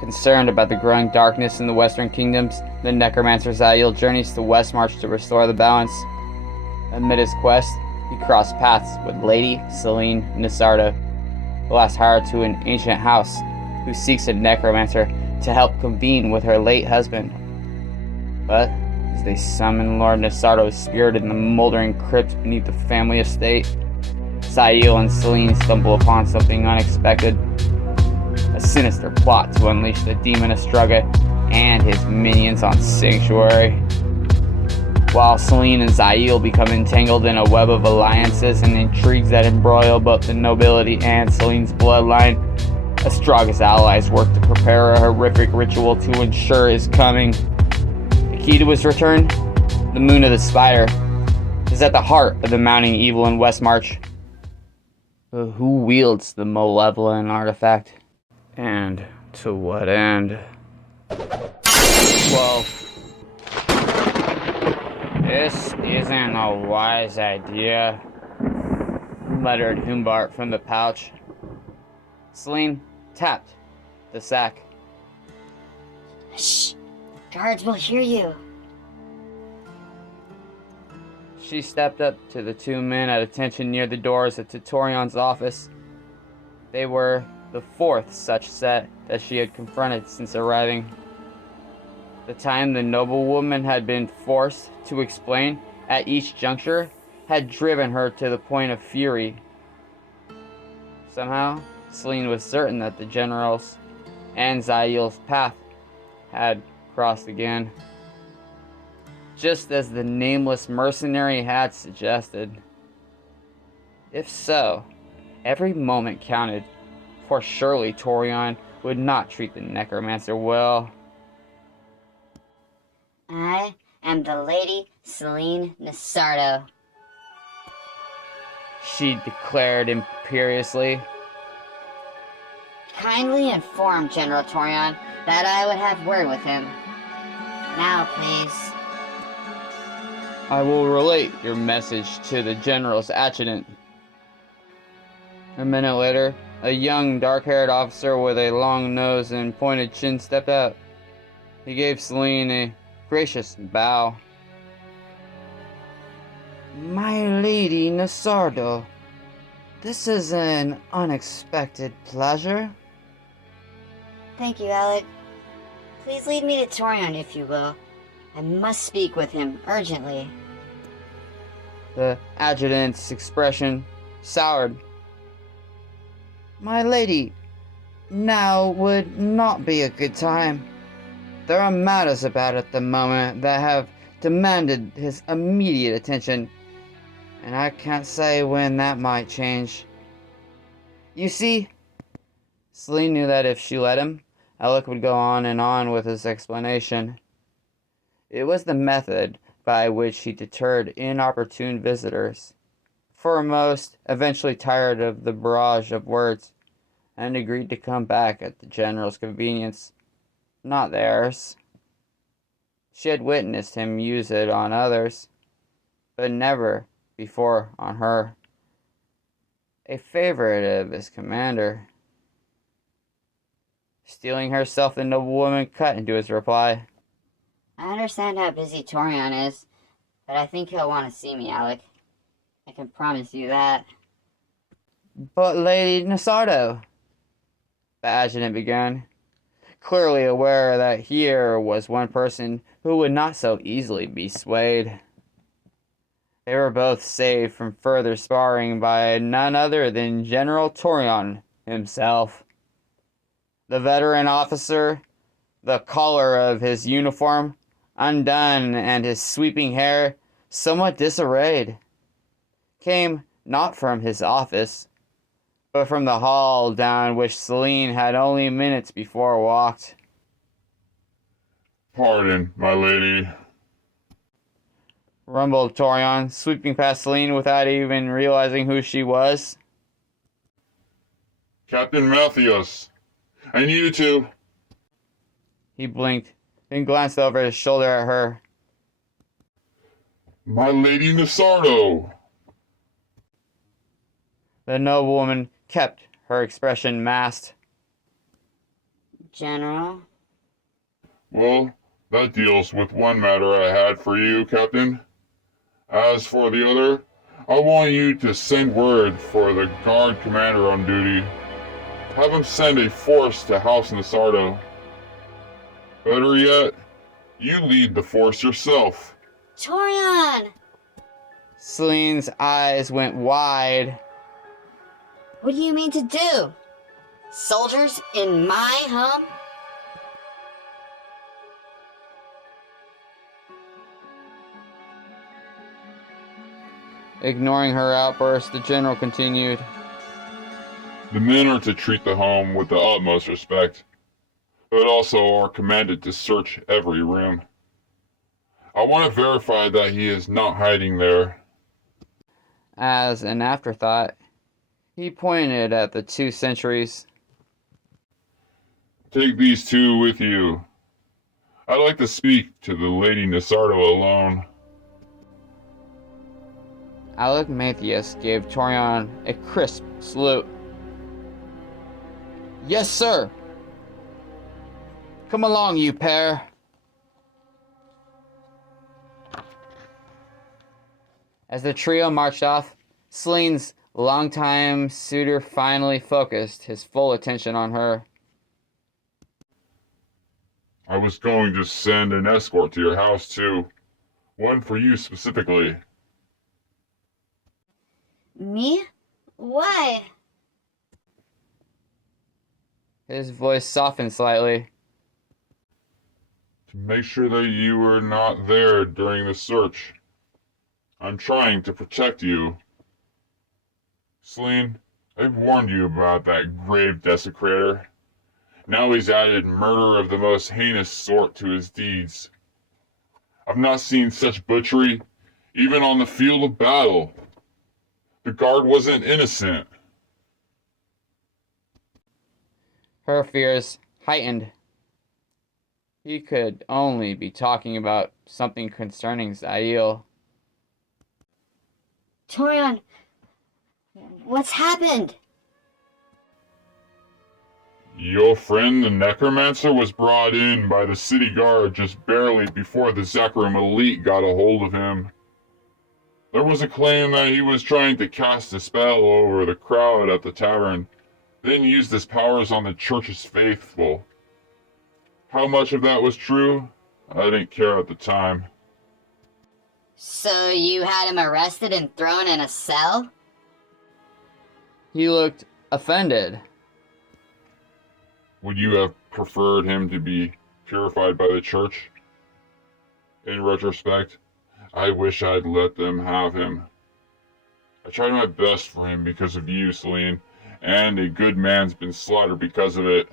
Concerned about the growing darkness in the western kingdoms, the necromancer Zael journeys to Westmarch to restore the balance. Amid his quest, he crossed paths with Lady Celine Nisardo, the last heir to an ancient house, who seeks a necromancer to help convene with her late husband. But as they summon Lord Nisardo's spirit in the moldering crypt beneath the family estate, Zael and Celine stumble upon something unexpected. A sinister plot to unleash the demon Astraga and his minions on Sanctuary. While Celine and Zael become entangled in a web of alliances and intrigues that embroil both the nobility and Celine's bloodline, Astraga's allies work to prepare a horrific ritual to ensure his coming. The key to his return, the Moon of the Spider, is at the heart of the mounting evil in Westmarch. But who wields the malevolent artifact? And to what end? Well, this isn't a wise idea, muttered Humbart from the pouch. Celine tapped the sack. Shh! Guards will hear you. She stepped up to the two men at attention near the doors of Titorion's office. They were the fourth such set that she had confronted since arriving. The time the noblewoman had been forced to explain at each juncture had driven her to the point of fury. Somehow, Celine was certain that the general's and Zael's path had crossed again, just as the nameless mercenary had suggested. If so, every moment counted, for surely Torion would not treat the necromancer well. I am the Lady Celine Nisardo, she declared imperiously. kindly inform General Torion that I would have word with him. Now, please. I will relate your message to the general's adjutant. A minute later, a young, dark-haired officer with a long nose and pointed chin stepped out. He gave Celine a gracious bow. My Lady Nisardo, this is an unexpected pleasure. Thank you, Alec. Please lead me to Torion, if you will. I must speak with him urgently. The adjutant's expression soured. My lady, now would not be a good time. There are matters about at the moment that have demanded his immediate attention, and I can't say when that might change. You see, Celine knew that if she let him, Alec would go on and on with his explanation. It was the method by which he deterred inopportune visitors, for most eventually tired of the barrage of words, and agreed to come back at the general's convenience, not theirs. She had witnessed him use it on others, but never before on her, a favorite of his commander. Steeling herself, the noblewoman cut into his reply. I understand how busy Torion is, but I think he'll want to see me, Alec. I can promise you that. But Lady Nisardo, the adjutant began, clearly aware that here was one person who would not so easily be swayed. They were both saved from further sparring by none other than General Torion himself. The veteran officer, the collar of his uniform undone and his sweeping hair somewhat disarrayed, came not from his office, but from the hall down which Celine had only minutes before walked. Pardon, my lady, rumbled Torion, sweeping past Celine without even realizing who she was. Captain Mathias, I needed to. He blinked, then glanced over his shoulder at her. My Lady Nisardo! The noblewoman kept her expression masked. General? Well, that deals with one matter I had for you, Captain. As for the other, I want you to send word for the guard commander on duty. Have him send a force to House Nasardo. Better yet, you lead the force yourself. Torian! Celine's eyes went wide. What do you mean to do? Soldiers in my home? Ignoring her outburst, the general continued. The men are to treat the home with the utmost respect, but also are commanded to search every room. I want to verify that he is not hiding there. As an afterthought, he pointed at the 2 sentries. Take these 2 with you. I'd like to speak to the Lady Nasardo alone. Alec Matthias gave Torian a crisp salute. Yes, sir. Come along, you pair. As the trio marched off, Celine's longtime suitor finally focused his full attention on her. I was going to send an escort to your house, too. One for you specifically. Me? Why? His voice softened slightly. To make sure that you were not there during the search. I'm trying to protect you. Celine, I've warned you about that grave desecrator. Now he's added murder of the most heinous sort to his deeds. I've not seen such butchery, even on the field of battle. The guard wasn't innocent. Her fears heightened. He could only be talking about something concerning Zail. Torian, what's happened? Your friend the necromancer was brought in by the city guard just barely before the Zakarim elite got a hold of him. There was a claim that he was trying to cast a spell over the crowd at the tavern, then used his powers on the church's faithful. How much of that was true? I didn't care at the time. So you had him arrested and thrown in a cell? He looked offended. Would you have preferred him to be purified by the church? In retrospect, I wish I'd let them have him. I tried my best for him because of you, Celine, and a good man's been slaughtered because of it.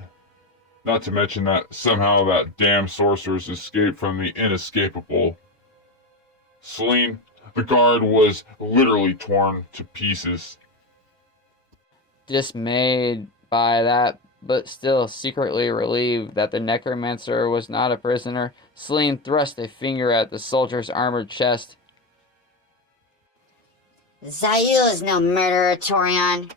Not to mention that somehow that damn sorceress escaped from the inescapable. Celine, the guard was literally torn to pieces. Dismayed by that, but still secretly relieved that the necromancer was not a prisoner, Celine thrust a finger at the soldier's armored chest. Zail is no murderer, Torian.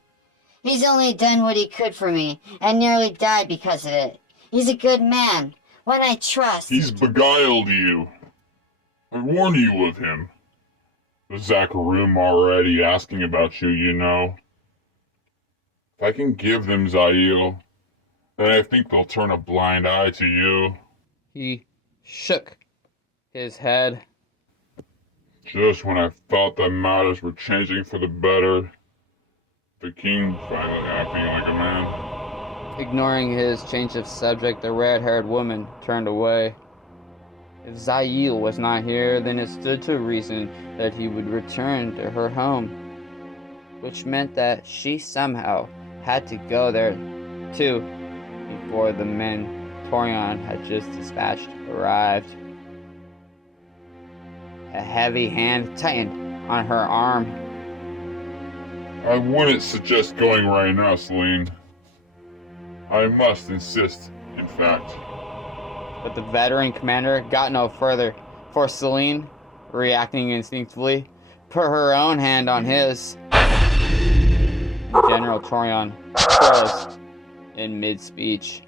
He's only done what he could for me, and nearly died because of it. He's a good man, one I trust. He's beguiled you. I warn you of him. The Zakarim already asking about you, you know. If I can give them Zail, then I think they'll turn a blind eye to you. He shook his head. Just when I thought that matters were changing for the better, the king finally acting like a man. Ignoring his change of subject, the red-haired woman turned away. If Zail was not here, then it stood to reason that he would return to her home, which meant that she somehow had to go there too before the men Torian had just dispatched arrived. A heavy hand tightened on her arm. I wouldn't suggest going right now, Celine. I must insist, in fact. But the veteran commander got no further, for Celine, reacting instinctively, put her own hand on his. General Torian froze in mid-speech.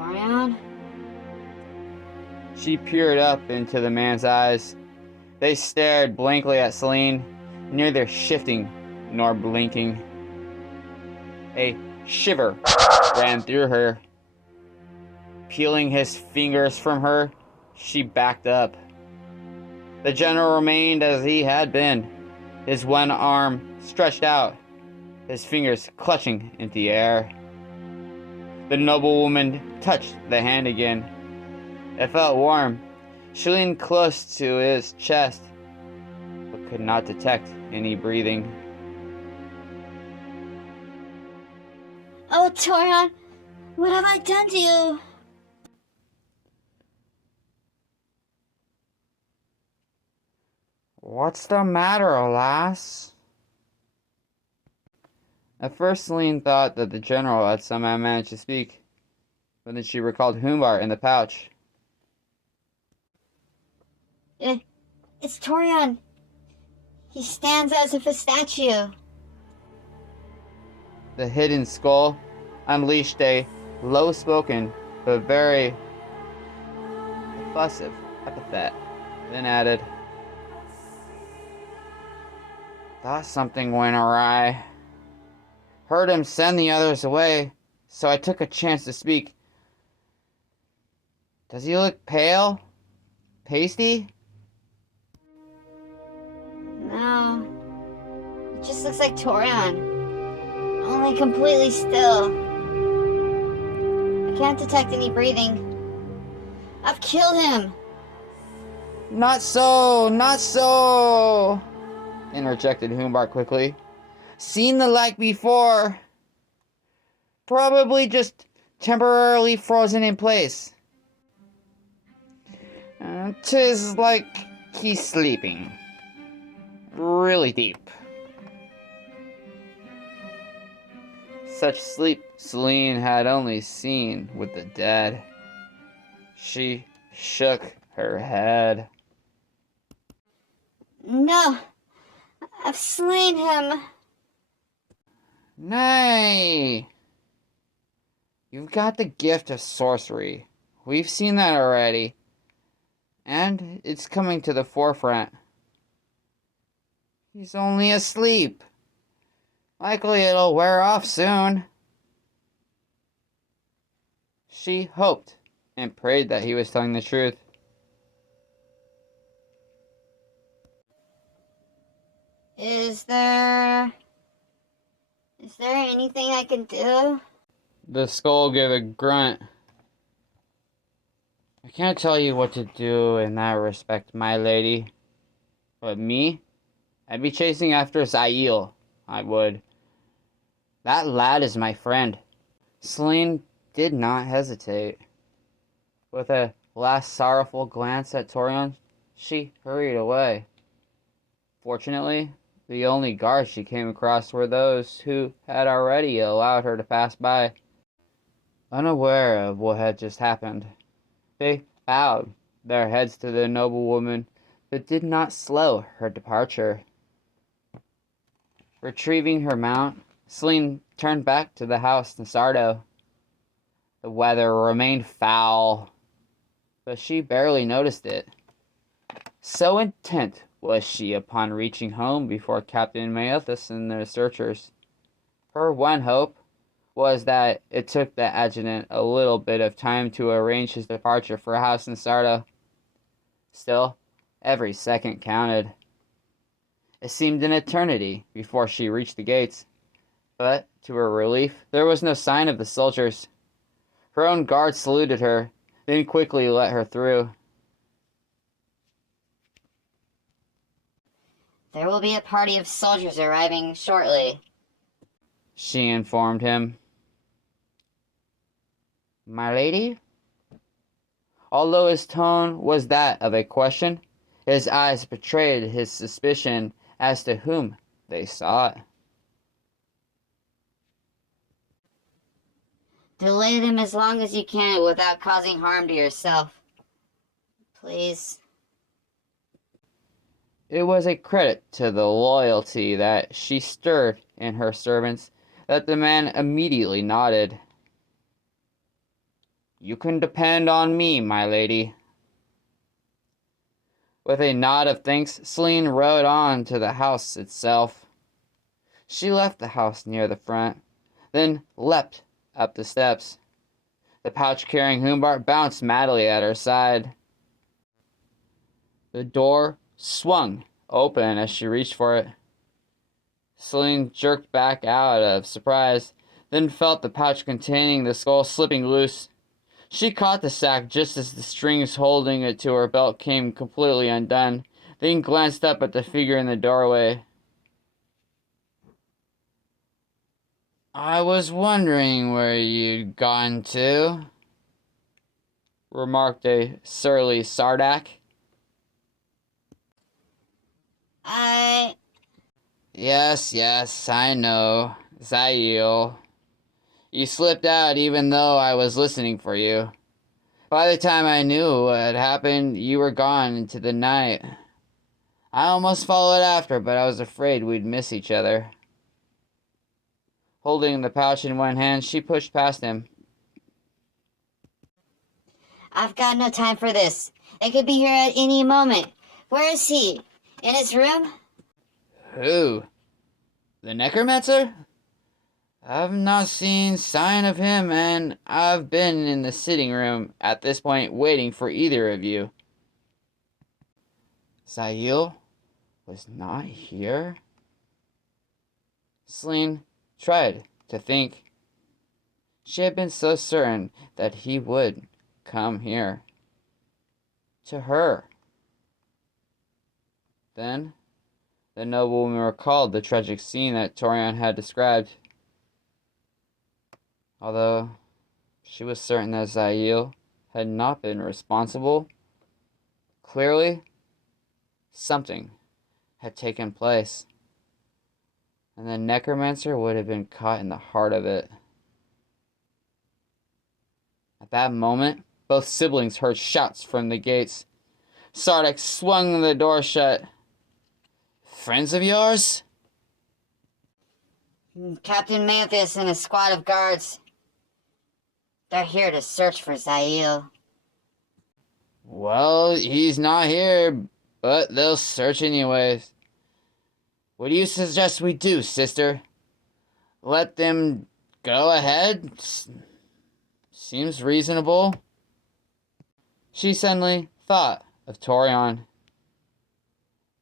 Torian? She peered up into the man's eyes. They stared blankly at Celine, neither shifting nor blinking. A shiver ran through her. Peeling his fingers from her, she backed up. The general remained as he had been, his one arm stretched out, his fingers clutching into the air. The noblewoman touched the hand again. It felt warm. She leaned close to his chest, but could not detect any breathing. Oh, Torian, what have I done to you? What's the matter, lass? At first, Celine thought that the general had somehow managed to speak, but then she recalled Humbar in the pouch. It's Torian. He stands as if a statue. The hidden skull unleashed a low-spoken but very effusive epithet, then added, "Thought something went awry. Heard him send the others away, so I took a chance to speak. Does he look pale? Pasty?" No. It just looks like Torian. Only completely still. I can't detect any breathing. I've killed him! Not so, not so, interjected Humbar quickly. Seen the like before. Probably just temporarily frozen in place. 'Tis like he's sleeping. Really deep. Such sleep Celine had only seen with the dead. She shook her head. No! I've slain him! Nay! You've got the gift of sorcery. We've seen that already. And it's coming to the forefront. He's only asleep. Likely it'll wear off soon. She hoped and prayed that he was telling the truth. Is there anything I can do? The skull gave a grunt. I can't tell you what to do in that respect, my lady. But me? I'd be chasing after Zail. I would. That lad is my friend. Celine did not hesitate. With a last sorrowful glance at Torian, she hurried away. Fortunately, the only guards she came across were those who had already allowed her to pass by. Unaware of what had just happened, they bowed their heads to the noblewoman, but did not slow her departure. Retrieving her mount, Celine turned back to the house in Sardo. The weather remained foul, but she barely noticed it. So intent was she upon reaching home before Captain Maethus and the searchers. Her one hope was that it took the adjutant a little bit of time to arrange his departure for a house in Sardo. Still, every second counted. It seemed an eternity before she reached the gates, but to her relief, there was no sign of the soldiers. Her own guard saluted her, then quickly let her through. There will be a party of soldiers arriving shortly, She informed him. My lady? Although his tone was that of a question, his eyes betrayed his suspicion as to whom they sought. Delay them as long as you can without causing harm to yourself. Please. It was a credit to the loyalty that she stirred in her servants that the man immediately nodded. You can depend on me, my lady. With a nod of thanks, Celine rode on to the house itself. She left the house near the front, then leapt up the steps. The pouch-carrying Humbart bounced madly at her side. The door swung open as she reached for it. Celine jerked back out of surprise, then felt the pouch containing the skull slipping loose. She caught the sack just as the strings holding it to her belt came completely undone, then glanced up at the figure in the doorway. I was wondering where you'd gone to, remarked a surly Sardak. Yes, I know. Zail. You slipped out even though I was listening for you. By the time I knew what had happened, you were gone into the night. I almost followed after, but I was afraid we'd miss each other. Holding the pouch in one hand, she pushed past him. I've got no time for this. It could be here at any moment. Where is he? In his room? Who? The necromancer? I've not seen sign of him, and I've been in the sitting room at this point waiting for either of you. Zail was not here? Celine tried to think. She had been so certain that he would come here. To her. Then, the noblewoman recalled the tragic scene that Torian had described. Although she was certain that Zail had not been responsible, clearly something had taken place, and the necromancer would have been caught in the heart of it. At that moment, both siblings heard shouts from the gates. Sardak swung the door shut. Friends of yours? Captain Manthus and a squad of guards. They're here to search for Zail. Well, he's not here, but they'll search anyways. What do you suggest we do, sister? Let them go ahead? Seems reasonable. She suddenly thought of Torian.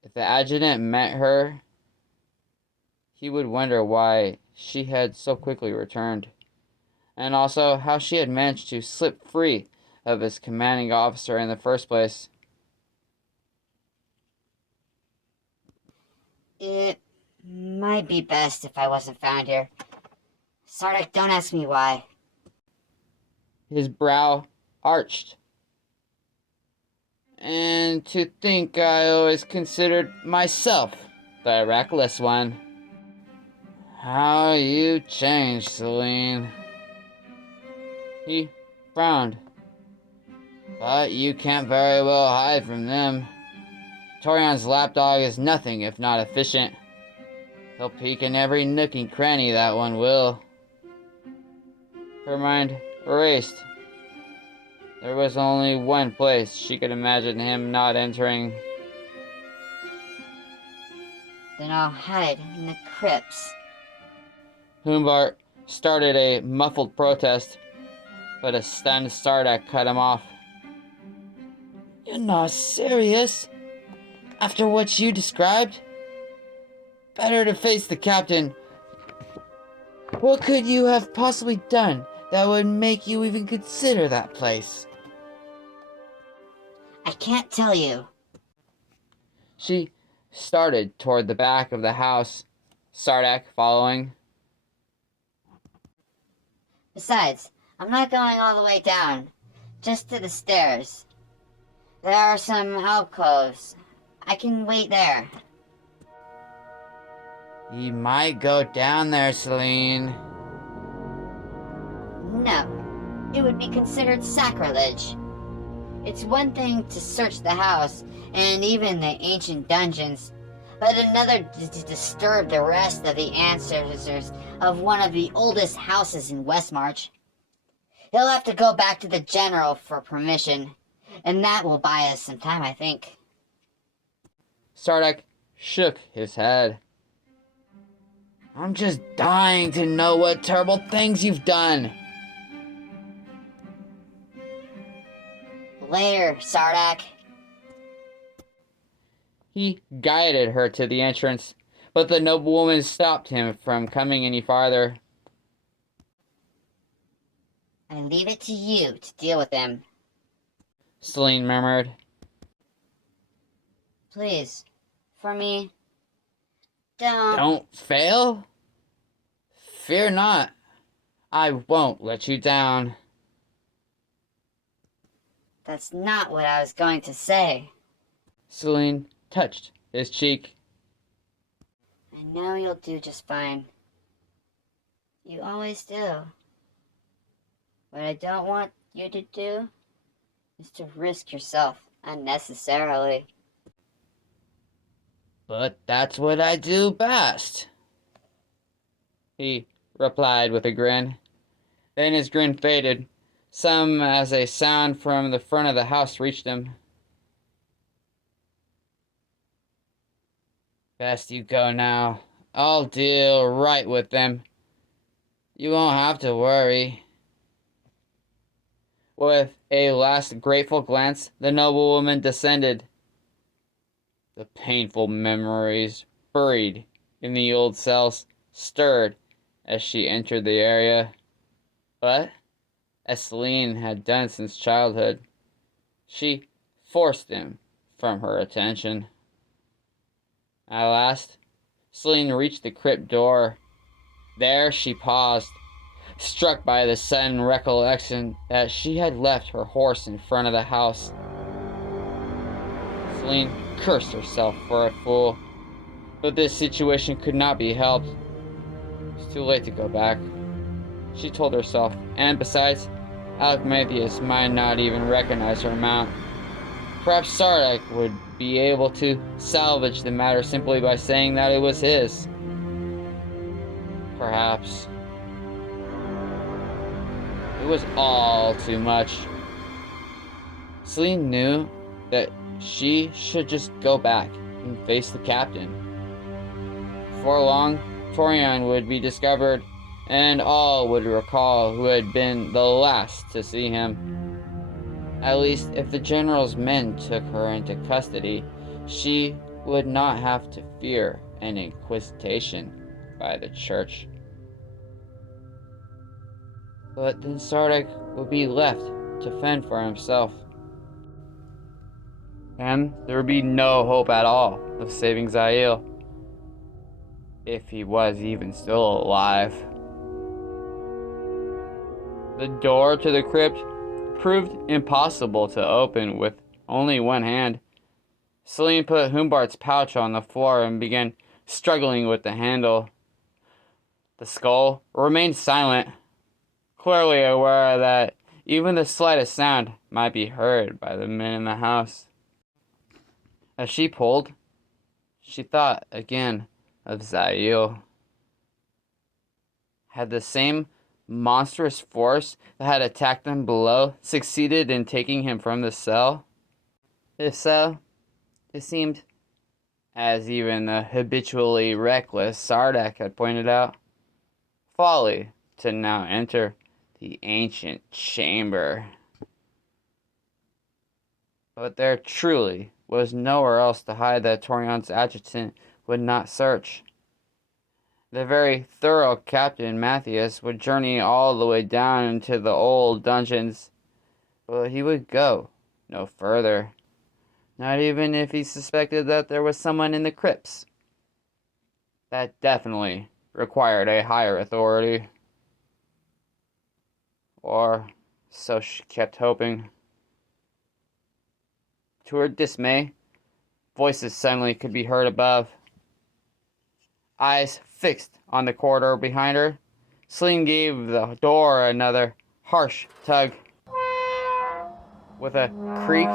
If the adjutant met her, he would wonder why she had so quickly returned, and also how she had managed to slip free of his commanding officer in the first place. It might be best if I wasn't found here. Sardak, don't ask me why. His brow arched. And to think I always considered myself the reckless one. How you changed, Celine. He frowned. But you can't very well hide from them. Torian's lapdog is nothing if not efficient. He'll peek in every nook and cranny, that one will. Her mind raced. There was only one place she could imagine him not entering. Then I'll hide in the crypts. Humbart started a muffled protest, but a stunned Sardak cut him off. You're not serious? After what you described? Better to face the captain. What could you have possibly done that would make you even consider that place? I can't tell you. She started toward the back of the house, Sardak following. Besides, I'm not going all the way down, just to the stairs. There are some alcoves. I can wait there. You might go down there, Celine. No, it would be considered sacrilege. It's one thing to search the house and even the ancient dungeons, but another to disturb the rest of the ancestors of one of the oldest houses in Westmarch. He'll have to go back to the general for permission, and that will buy us some time, I think. Sardak shook his head. I'm just dying to know what terrible things you've done. Later, Sardak. He guided her to the entrance, but the noblewoman stopped him from coming any farther. I leave it to you to deal with them. Celine murmured. Please, for me, don't... Don't fail? Fear not. I won't let you down. That's not what I was going to say. Celine touched his cheek. I know you'll do just fine. You always do. What I don't want you to do is to risk yourself unnecessarily. But that's what I do best, he replied with a grin. Then his grin faded, some as a sound from the front of the house reached him. Best you go now. I'll deal right with them. You won't have to worry. With a last grateful glance, the noblewoman descended. The painful memories buried in the old cells stirred as she entered the area. But, as Celine had done since childhood, she forced him from her attention. At last, Celine reached the crypt door. There she paused, struck by the sudden recollection that she had left her horse in front of the house. Celine cursed herself for a fool, but this situation could not be helped. It's too late to go back, she told herself, and besides, Alcmaeus might not even recognize her mount. Perhaps Sardak would be able to salvage the matter simply by saying that it was his. Perhaps. It was all too much. Celine knew that she should just go back and face the captain. Before long, Torion would be discovered, and all would recall who had been the last to see him. At least, if the general's men took her into custody, she would not have to fear an inquisition by the church. But then Sardak would be left to fend for himself. And there would be no hope at all of saving Zael, if he was even still alive. The door to the crypt proved impossible to open with only one hand. Celine put Humbart's pouch on the floor and began struggling with the handle. The skull remained silent, clearly aware that even the slightest sound might be heard by the men in the house. As she pulled, she thought again of Zael. Had the same monstrous force that had attacked them below succeeded in taking him from the cell? If so, it seemed, as even the habitually reckless Sardak had pointed out, folly to now enter the ancient chamber. But there truly was nowhere else to hide that Torion's adjutant would not search. The very thorough Captain Matthias would journey all the way down into the old dungeons, but he would go no further, not even if he suspected that there was someone in the crypts. That definitely required a higher authority. Or so she kept hoping. To her dismay, voices suddenly could be heard above. Eyes fixed on the corridor behind her, Celine gave the door another harsh tug. With a creak,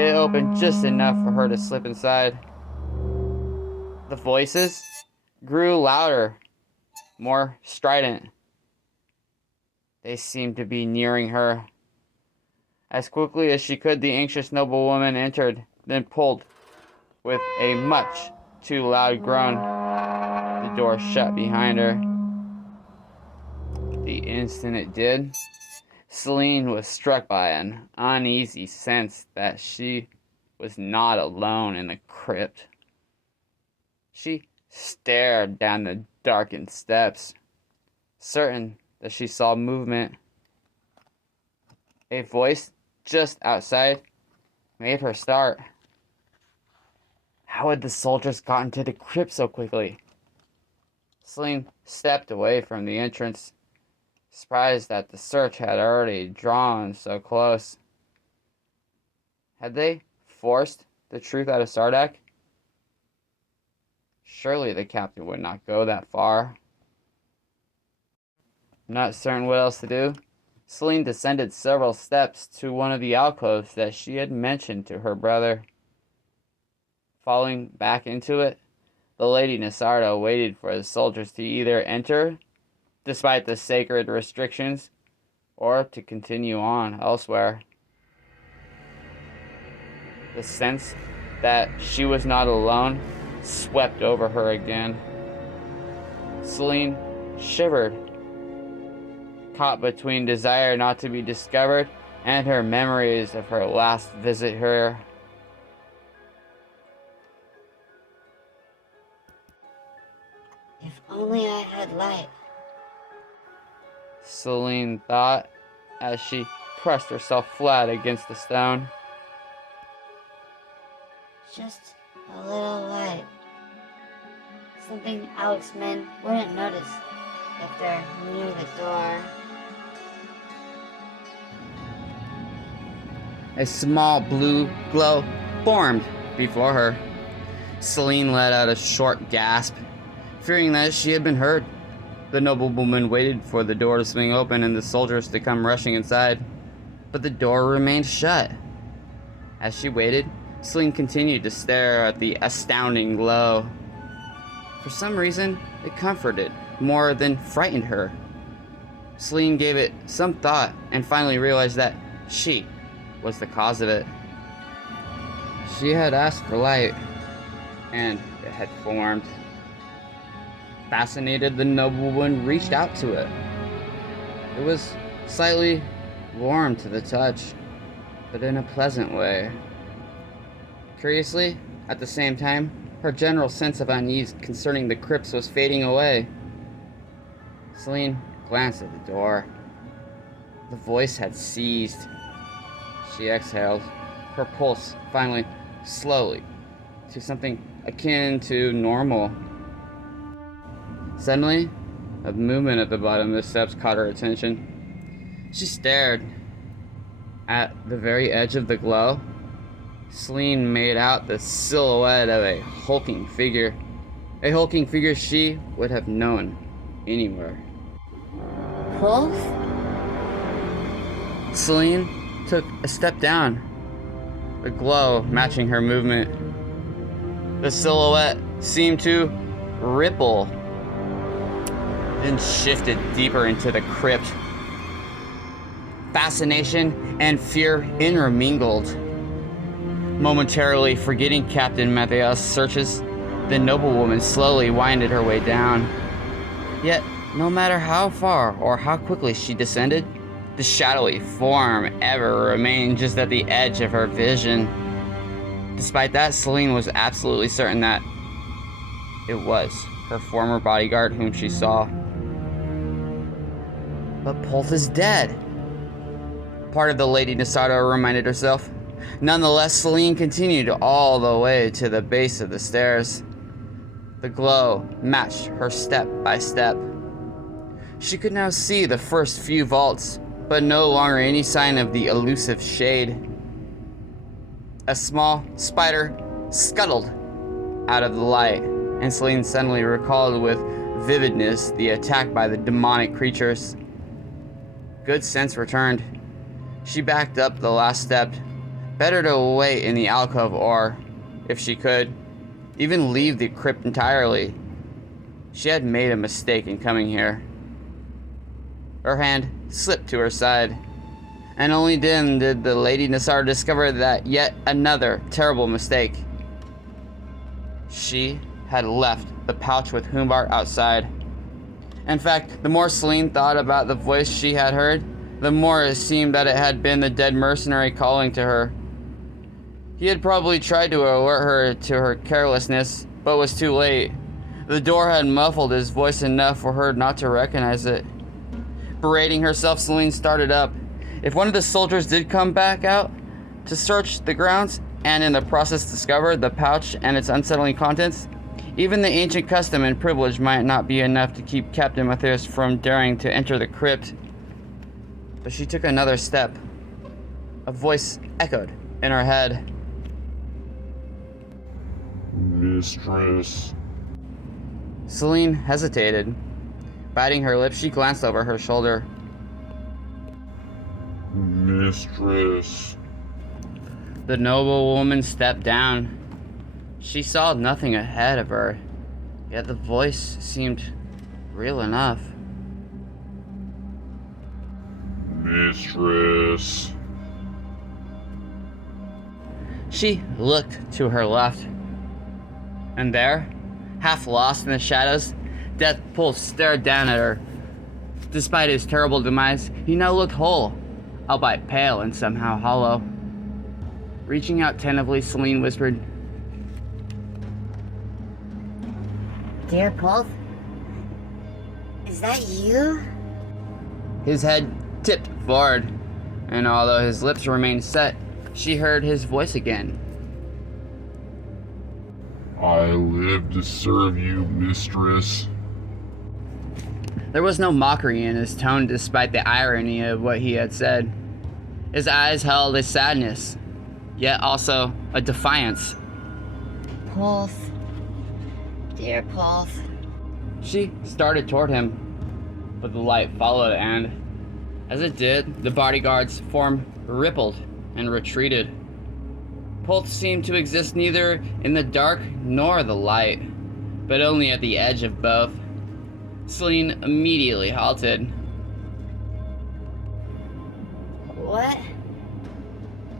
it opened just enough for her to slip inside. The voices grew louder, more strident. They seemed to be nearing her. As quickly as she could, the anxious noblewoman entered, then pulled, with a much too loud groan, the door shut behind her. The instant it did, Celine was struck by an uneasy sense that she was not alone in the crypt. She stared down the darkened steps, certain that she saw movement. A voice just outside made her start. How had the soldiers gotten to the crypt so quickly? Celine stepped away from the entrance, surprised that the search had already drawn so close. Had they forced the truth out of Sardak? Surely the captain would not go that far. Not certain what else to do, Celine descended several steps to one of the alcoves that she had mentioned to her brother. Falling back into it, the Lady Nasarda waited for the soldiers to either enter, despite the sacred restrictions, or to continue on elsewhere. The sense that she was not alone swept over her again. Celine shivered, caught between desire not to be discovered and her memories of her last visit here. If only I had light. Celine thought as she pressed herself flat against the stone. Just a little light. Something Alex men wouldn't notice if they're near the door. A small blue glow formed before her. Celine let out a short gasp, fearing that she had been heard. The noblewoman waited for the door to swing open and the soldiers to come rushing inside, but the door remained shut. As she waited, Celine continued to stare at the astounding glow. For some reason, it comforted more than frightened her. Celine gave it some thought and finally realized that she was the cause of it. She had asked for light, and it had formed. Fascinated, the noblewoman reached out to it. It was slightly warm to the touch, but in a pleasant way. Curiously, at the same time, her general sense of unease concerning the crypts was fading away. Celine glanced at the door. The voice had ceased. She exhaled, her pulse finally slowly to something akin to normal. Suddenly, a movement at the bottom of the steps caught her attention. She stared. At the very edge of the glow, Celine made out the silhouette of a hulking figure she would have known anywhere. Wolf? Celine took a step down, the glow matching her movement. The silhouette seemed to ripple, then shifted deeper into the crypt. Fascination and fear intermingled. Momentarily forgetting Captain Mathias' searches, the noblewoman slowly winded her way down. Yet, no matter how far or how quickly she descended, the shadowy form ever remained just at the edge of her vision. Despite that, Celine was absolutely certain that it was her former bodyguard whom she saw. But Polf is dead, part of the Lady Nasarda reminded herself. Nonetheless, Celine continued all the way to the base of the stairs. The glow matched her step by step. She could now see the first few vaults, but no longer any sign of the elusive shade. A small spider scuttled out of the light, and Celine suddenly recalled with vividness the attack by the demonic creatures. Good sense returned. She backed up the last step. Better to wait in the alcove or, if she could, even leave the crypt entirely. She had made a mistake in coming here. Her hand slipped to her side, and only then did the Lady Nassar discover that yet another terrible mistake. She had left the pouch with Humbart outside. In fact, the more Celine thought about the voice she had heard, the more it seemed that it had been the dead mercenary calling to her. He had probably tried to alert her to her carelessness, but was too late. The door had muffled his voice enough for her not to recognize it. Berating herself, Celine started up. If one of the soldiers did come back out to search the grounds, and in the process discover the pouch and its unsettling contents, even the ancient custom and privilege might not be enough to keep Captain Matthias from daring to enter the crypt. But she took another step. A voice echoed in her head. Mistress. Celine hesitated. Biting her lip, she glanced over her shoulder. Mistress. The noble woman stepped down. She saw nothing ahead of her, yet the voice seemed real enough. Mistress. She looked to her left, and there, half lost in the shadows, Death Pulse stared down at her. Despite his terrible demise, he now looked whole, albeit pale and somehow hollow. Reaching out tentatively, Celine whispered, Dear Pulse? Is that you? His head tipped forward, and although his lips remained set, she heard his voice again. I live to serve you, mistress. There was no mockery in his tone despite the irony of what he had said. His eyes held a sadness, yet also a defiance. Pulse. Dear Pulse. She started toward him, but the light followed, and as it did, the bodyguard's form rippled and retreated. Pulse seemed to exist neither in the dark nor the light, but only at the edge of both. Celine immediately halted. What?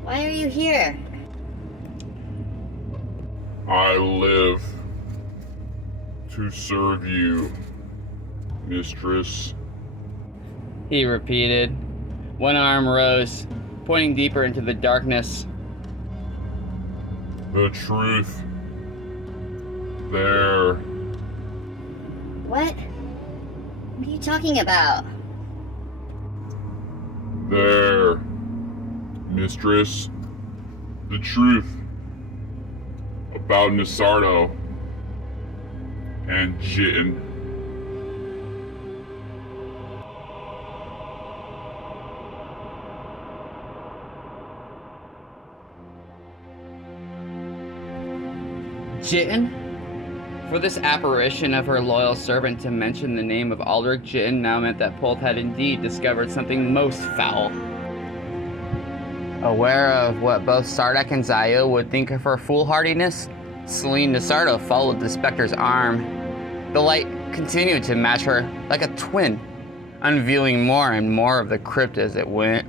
Why are you here? I live to serve you, mistress. He repeated. One arm rose, pointing deeper into the darkness. The truth. There. What? What are you talking about? There. Mistress. The truth. About Nisardo. And Jitten. Jitten? For this apparition of her loyal servant to mention the name of Aldrich Jitten now meant that Pult had indeed discovered something most foul. Aware of what both Sardak and Zayo would think of her foolhardiness, Celine Nisardo followed the specter's arm. The light continued to match her like a twin, unveiling more and more of the crypt as it went.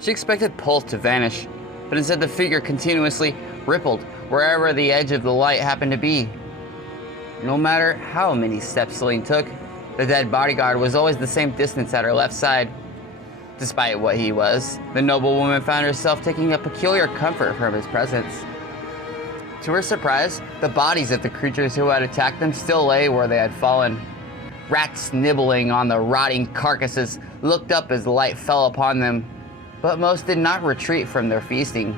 She expected Pult to vanish, but instead the figure continuously rippled wherever the edge of the light happened to be. No matter how many steps Celine took, the dead bodyguard was always the same distance at her left side. Despite what he was, the noblewoman found herself taking a peculiar comfort from his presence. To her surprise, the bodies of the creatures who had attacked them still lay where they had fallen. Rats nibbling on the rotting carcasses looked up as the light fell upon them, but most did not retreat from their feasting.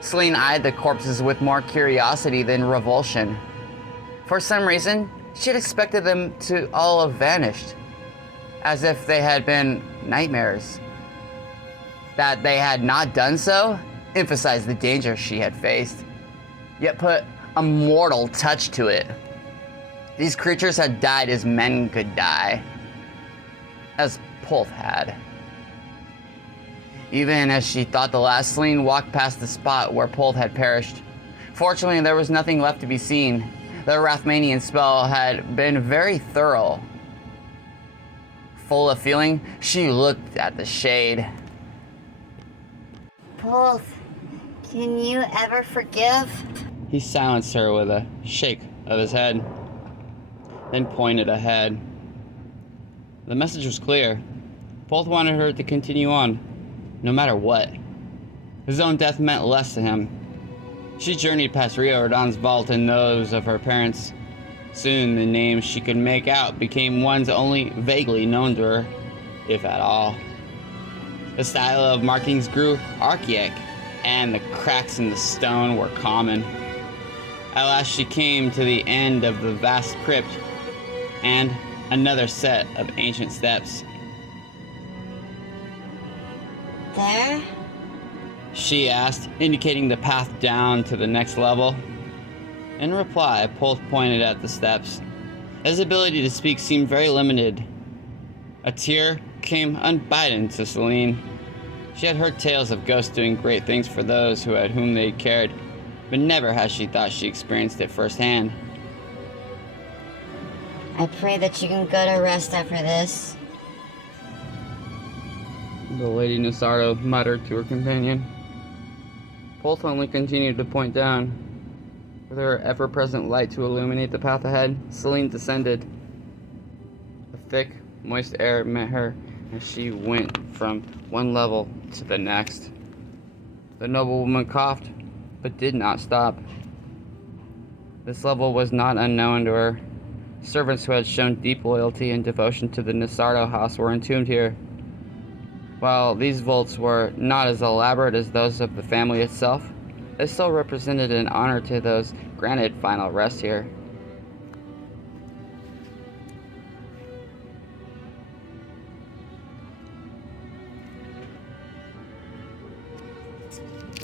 Celine eyed the corpses with more curiosity than revulsion. For some reason, she had expected them to all have vanished, as if they had been nightmares. That they had not done so emphasized the danger she had faced, yet put a mortal touch to it. These creatures had died as men could die, as Pulth had. Even as she thought the last, Celine walked past the spot where Pult had perished. Fortunately, there was nothing left to be seen. The Rathmanian spell had been very thorough. Full of feeling, she looked at the shade. Polth, can you ever forgive? He silenced her with a shake of his head, then pointed ahead. The message was clear. Polth wanted her to continue on, no matter what. His own death meant less to him. She journeyed past Riordan's vault and those of her parents. Soon the names she could make out became ones only vaguely known to her, if at all. The style of markings grew archaic, and the cracks in the stone were common. At last she came to the end of the vast crypt, and another set of ancient steps. There? She asked, indicating the path down to the next level. In reply, Polth pointed at the steps. His ability to speak seemed very limited. A tear came unbidden to Celine. She had heard tales of ghosts doing great things for those whom they cared, but never had she thought she experienced it firsthand. I pray that you can go to rest after this. The Lady Nisardo muttered to her companion. Polth only continued to point down. With her ever-present light to illuminate the path ahead, Celine descended. The thick, moist air met her as she went from one level to the next. The noblewoman coughed, but did not stop. This level was not unknown to her. Servants who had shown deep loyalty and devotion to the Nisardo house were entombed here. While these vaults were not as elaborate as those of the family itself, they still represented an honor to those granted final rest here.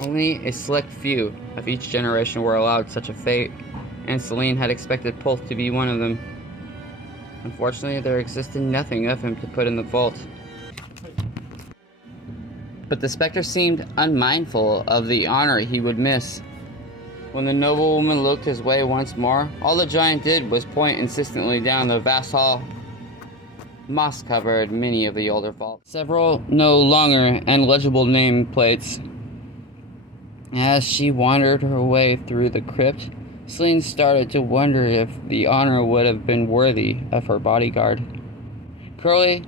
Only a select few of each generation were allowed such a fate, and Celine had expected Polth to be one of them. Unfortunately, there existed nothing of him to put in the vault. But the specter seemed unmindful of the honor he would miss. When the noblewoman looked his way once more, all the giant did was point insistently down the vast hall. Moss covered many of the older vaults. Several no longer legible nameplates. As she wandered her way through the crypt, Celine started to wonder if the honor would have been worthy of her bodyguard. Curly,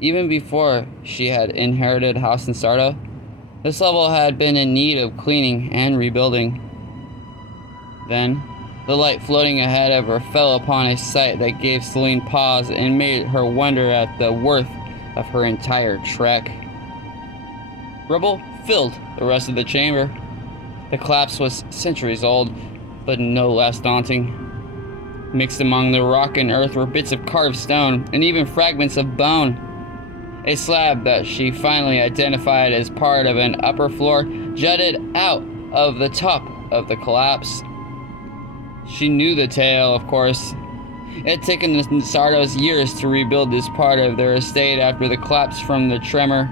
even before she had inherited House Nisardo, this level had been in need of cleaning and rebuilding. Then, the light floating ahead of her fell upon a sight that gave Celine pause and made her wonder at the worth of her entire trek. Rubble filled the rest of the chamber. The collapse was centuries old, but no less daunting. Mixed among the rock and earth were bits of carved stone and even fragments of bone. A slab that she finally identified as part of an upper floor jutted out of the top of the collapse. She knew the tale, of course. It had taken the Nisardos years to rebuild this part of their estate after the collapse from the tremor.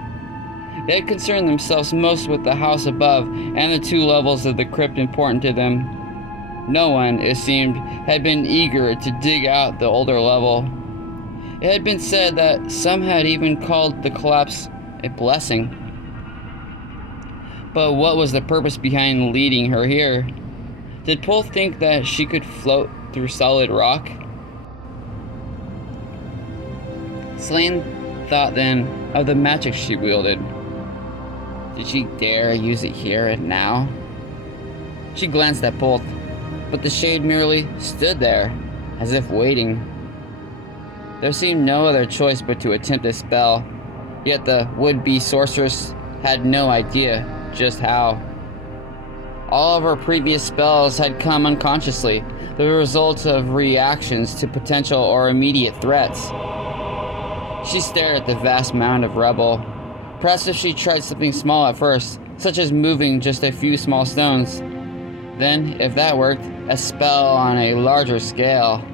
They had concerned themselves most with the house above and the 2 levels of the crypt important to them. No one, it seemed, had been eager to dig out the older level. It had been said that some had even called the collapse a blessing. But what was the purpose behind leading her here? Did Polth think that she could float through solid rock? Celine thought then of the magic she wielded. Did she dare use it here and now? She glanced at Polth, but the shade merely stood there, as if waiting. There seemed no other choice but to attempt a spell, yet the would-be sorceress had no idea just how. All of her previous spells had come unconsciously, the result of reactions to potential or immediate threats. She stared at the vast mound of rubble. Perhaps if she tried something small at first, such as moving just a few small stones. Then, if that worked, a spell on a larger scale.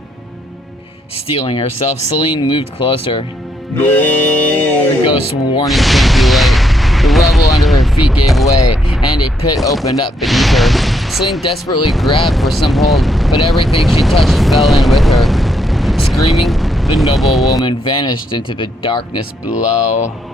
Steeling herself, Celine moved closer. No! The ghost's warning came too late. The rubble under her feet gave way, and a pit opened up beneath her. Celine desperately grabbed for some hold, but everything she touched fell in with her. Screaming, The noble woman vanished into the darkness below.